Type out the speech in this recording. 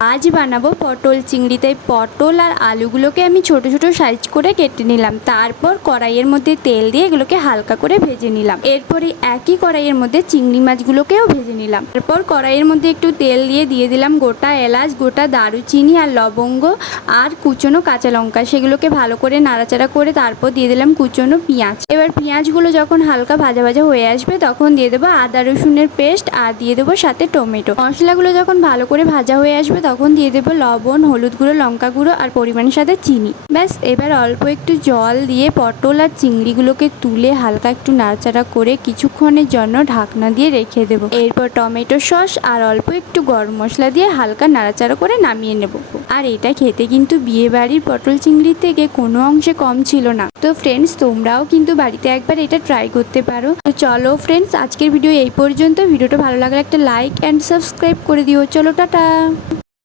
আজ বানাবো পটল চিংড়ি। তাই পটল আর আলুগুলোকে আমি ছোট ছোট সাইজ করে কেটে নিলাম। তারপর কড়াইয়ের মধ্যে তেল দিয়ে এগুলোকে হালকা করে ভেজে নিলাম। এরপরে একই কড়াইয়ের মধ্যে চিংড়ি মাছগুলোকেও ভেজে নিলাম। তারপর কড়াইয়ের মধ্যে একটু তেল দিয়ে দিলাম গোটা এলাচ, গোটা দারুচিনি আর লবঙ্গ আর কুচনো কাঁচা লঙ্কা। সেগুলোকে ভালো করে নাড়াচাড়া করে তারপর দিয়ে দিলাম কুচনো পেঁয়াজ। এবার পেঁয়াজগুলো যখন হালকা ভাজা ভাজা হয়ে আসবে তখন দিয়ে দেবো আদা রসুনের পেস্ট আর দিয়ে দেবো সাথে টমেটো। মশলাগুলো যখন ভালো করে ভাজা হয়ে আসবে তখন দিয়ে দেবো লবণ, হলুদ গুঁড়ো, লঙ্কা গুঁড়ো আর পরিমাণের সাথে চিনি। ব্যাস, এবার অল্প একটু জল দিয়ে পটল আর চিংড়িগুলোকে তুলে হালকা একটু নাড়াচাড়া করে কিছুক্ষণের জন্য ঢাকনা দিয়ে রেখে দেবো। এরপর টমেটো সস আর অল্প একটু গরম মশলা দিয়ে হালকা নাড়াচাড়া করে নামিয়ে নেব। আর এটা খেতে কিন্তু বিয়ে বাড়ির পটল চিংড়ির থেকে কোনো অংশে কম ছিল না। তো ফ্রেন্ডস, তোমরাও কিন্তু বাড়িতে একবার এটা ট্রাই করতে পারো। তো চলো ফ্রেন্ডস, আজকের ভিডিও এই পর্যন্ত। ভিডিওটা ভালো লাগলে একটা লাইক অ্যান্ড সাবস্ক্রাইব করে দিও। চলো, টাটা।